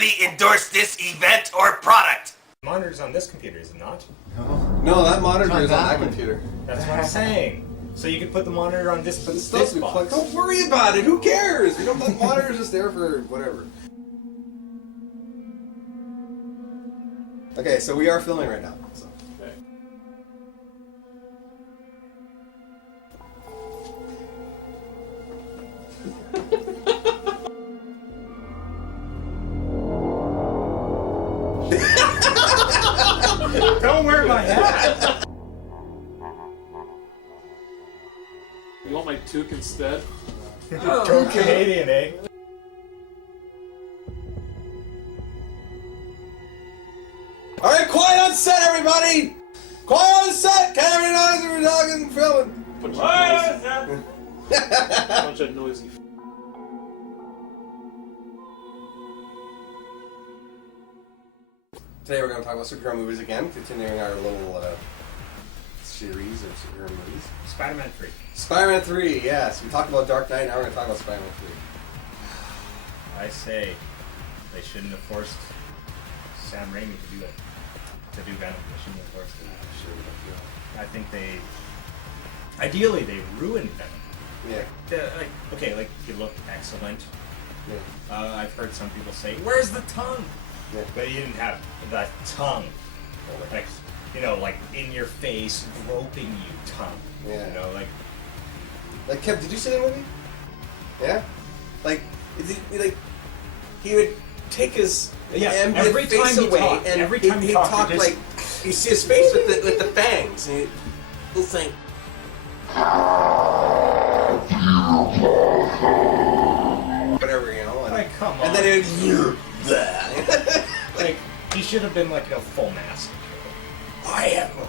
highly endorse this event or product. Monitor's on this computer, is it not? No, that monitor is on that computer. That's what I'm saying. So you could put the monitor on this box. Don't worry about it. Who cares? We don't. The monitor's just there for whatever. Okay, so we are filming right now. So. Okay. Don't wear my hat! You want my toque instead? Go Canadian, eh? Alright, quiet on set, everybody! Quiet on set! Camera noise, we're talking, filming. Bunch of noisy. Today we're going to talk about superhero movies again, continuing our little series of superhero movies. Spider-Man 3. Spider-Man 3, yes. We talked about Dark Knight, now we're going to talk about Spider-Man 3. I say they shouldn't have forced Sam Raimi to do it. To do Venom. They shouldn't have forced it. I think they... Ideally, they ruined Venom. Yeah. Like, he looked excellent. Yeah. I've heard some people say, "Where's the tongue?" Yeah. But he didn't have that tongue. Like, like in your face, groping you tongue. Yeah. Like Kev, did you see the movie? Yeah? He would take his every face time he away, talked, and every time he talked, like, you see his face with the fangs, and he'll think, whatever, and, like, come on. and then it would, like, he should have been like full mask.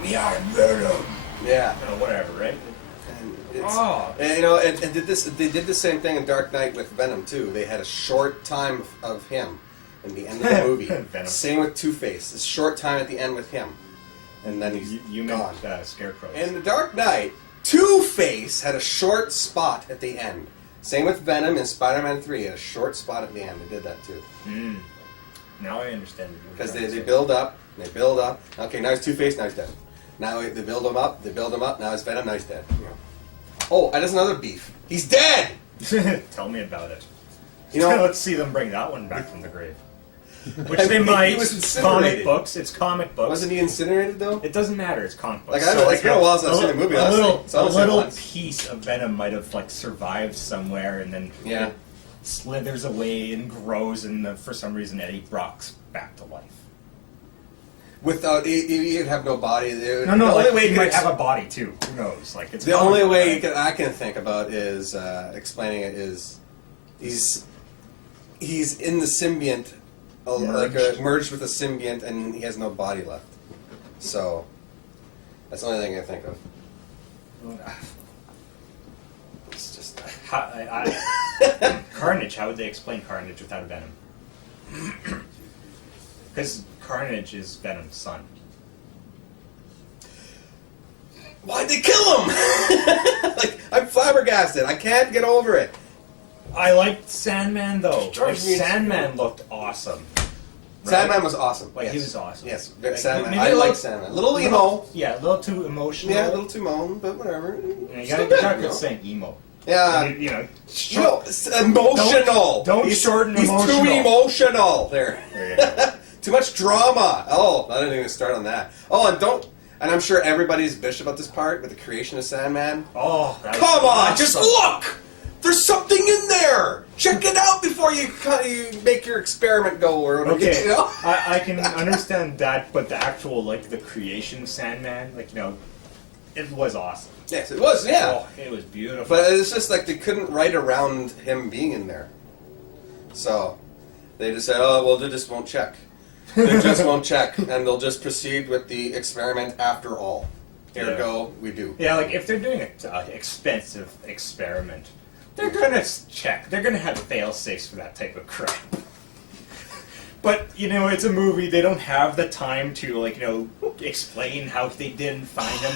We are Venom. yeah. Whatever, right? And it's, and they did the same thing in Dark Knight with Venom too. They had a short time of him in the end of the movie. Same with Two-Face. A short time at the end with him, and then he's gone. Scarecrow. In the Dark Knight, Two-Face had a short spot at the end. Same with Venom in Spider-Man 3. Had a short spot at the end. They did that too. Now I understand. Because they build up, and they build up. Okay, now he's Two-Face, now he's dead. Now they build him up, now he's Venom, now he's dead. Oh, and there's another beef. He's dead! Tell me about it. Let's see them bring that one back from the grave. Which they might. He was incinerated. It's comic books. Wasn't he incinerated though? It doesn't matter. It's comic books. Like, I don't like. It's been a while since I've seen the movie. A little piece of Venom might have survived somewhere, and then it slithers away and grows, and for some reason Eddie Brock's back to life. Without he'd have no body. The only way he might have a body too. Who knows? Like, it's the only way I can think about is explaining it is he's in the symbiont. Merged with a symbiont, and he has no body left. So, that's the only thing I can think of. It's just... Carnage, how would they explain Carnage without Venom? Because Carnage is Venom's son. Why'd they kill him? I'm flabbergasted. I can't get over it. I liked Sandman though. Sandman looked awesome. Right? Sandman was awesome. He was awesome. Yes, Sandman. I like Sandman. A little emo. Yeah, a little too emotional. Yeah, a little too moan, but whatever. You gotta quit saying emo. Yeah. Emotional. Don't shorten emotional. He's too emotional. There you go. Too much drama. Oh, I didn't even start on that. Oh, and I'm sure everybody's bitched about this part with the creation of Sandman. Oh, come on, just look! There's something in there! Check it out before you make your experiment go or whatever. Okay, I can understand that, but the actual, the creation of Sandman, it was awesome. Yes, it was, yeah. Oh, it was beautiful. But it's just they couldn't write around him being in there. So, they just said, oh, well, they just won't check. They just won't check, and they'll just proceed with the experiment after all. Ergo, we do. Yeah, if they're doing an expensive experiment, they're gonna check. They're gonna have fail-safes for that type of crap. But, it's a movie. They don't have the time to, explain how they didn't find him.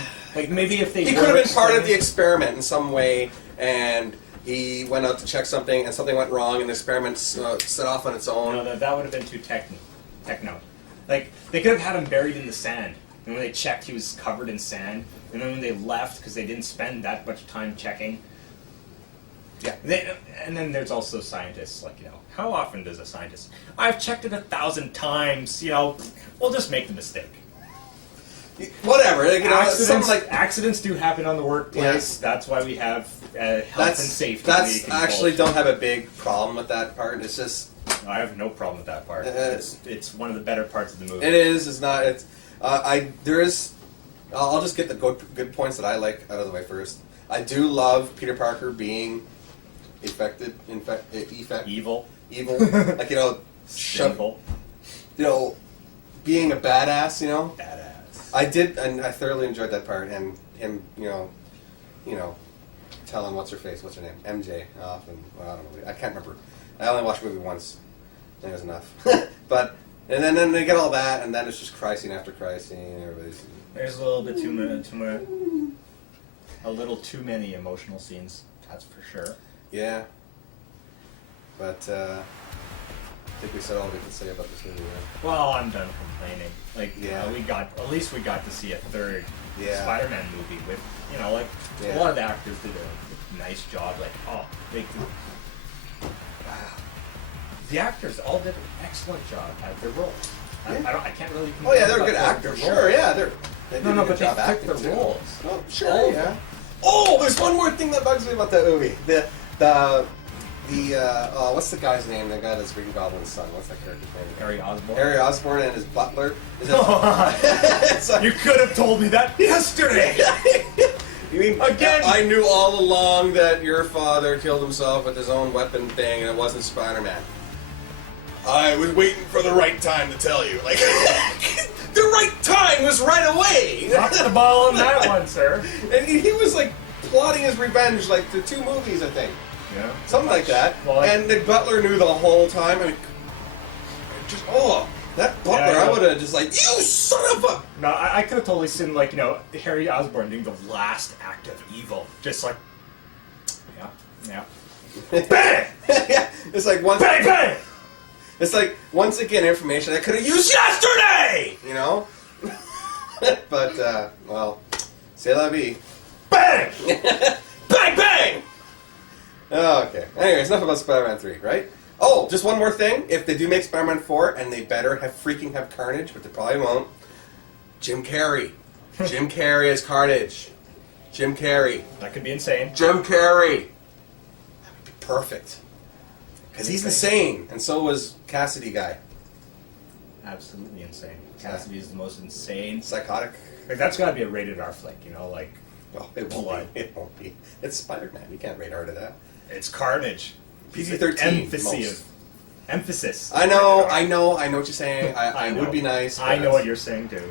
Maybe if they He could have been part of the experiment in some way, and he went out to check something and something went wrong and the experiment set off on its own. No, that would have been too techno. Like, they could have had him buried in the sand. And when they checked, he was covered in sand. And then when they left, because they didn't spend that much time checking. Yeah. And then there's also scientists, like, how often does a scientist... I've checked it 1,000 times, we'll just make the mistake. Whatever. Accidents do happen on the workplace. Yeah. That's why we have health and safety. That's I actually don't have a big problem with that part. It's just... I have no problem with that part. It's one of the better parts of the movie. It is. It's not. It's. There is. I'll just get the good points that I like out of the way first. I do love Peter Parker being evil. Like Shameful. Being a badass. Badass. I did, and I thoroughly enjoyed that part, and him, telling what's her name, MJ off, and I don't know. I can't remember. I only watched the movie once. I think it was enough. But and then they get all that, and then it's just cry scene after cry scene. There's a little bit too many emotional scenes. That's for sure. Yeah. But I think we said all we could say about this movie. Right? Well, I'm done complaining. At least we got to see a third Spider-Man movie with a lot of the actors did a nice job. The actors all did an excellent job at their roles. Yeah. I can't really. Oh yeah, they're good actors. Sure, yeah, they no, but they took their roles. Oh sure, yeah. Oh, there's one more thing that bugs me about that movie. What's the guy's name? The guy that's Green Goblin's son. What's that character's name? Harry Osborn. Harry Osborn and his butler. You could have told me that yesterday. You mean again? I knew all along that your father killed himself with his own weapon thing, and it wasn't Spider-Man. I was waiting for the right time to tell you. Like, the right time was right away. Drop the ball on that one, sir. And he was like plotting his revenge for 2 movies, I think. Yeah. Something like that. Well, and the butler knew the whole time. I mean, that butler, I would have just you son of a... No, I could have totally seen, Harry Osborn doing the last act of evil. Just yeah. Bang! Yeah, it's like once... Bang, bang! It's like, once again, information I could have used yesterday! But, c'est la vie. Bang! Bang, bang! Okay. Anyways, enough about Spider-Man 3, right? Oh, just one more thing. If they do make Spider-Man 4, and they better have Carnage, but they probably won't, Jim Carrey. Jim Carrey as Carnage. Jim Carrey. That could be insane. Jim Carrey. That would be perfect. Because he's insane, and so was Cassidy guy. Absolutely insane. Cassidy is the most insane. Psychotic. That's got to be a rated R flick, Oh, it won't blood. be. It won't be. It's Spider-Man. You can't rate R to that. It's Carnage. PG-13. Emphasis. I know what you're saying. I would be nice. I know what you're saying too.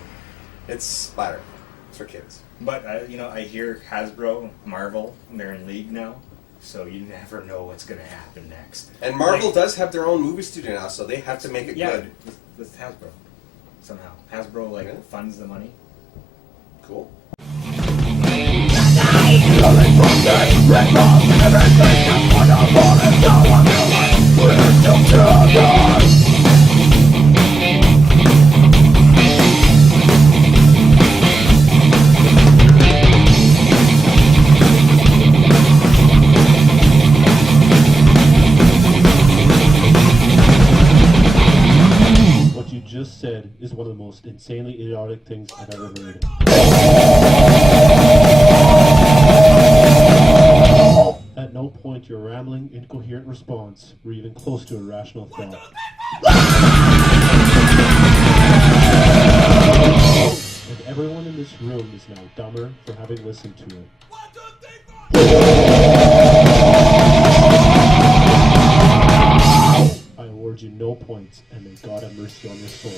It's Spider-Man. It's for kids. But I hear Hasbro, Marvel, they're in league now, so you never know what's going to happen next. And Marvel does have their own movie studio now, so they have to make it good. With Hasbro, somehow Hasbro funds the money. Cool. What you just said is one of the most insanely idiotic things I've ever heard. At no point your rambling, incoherent response were even close to a rational thought. And everyone in this room is now dumber for having listened to it. I award you no points, and may God have mercy on your soul.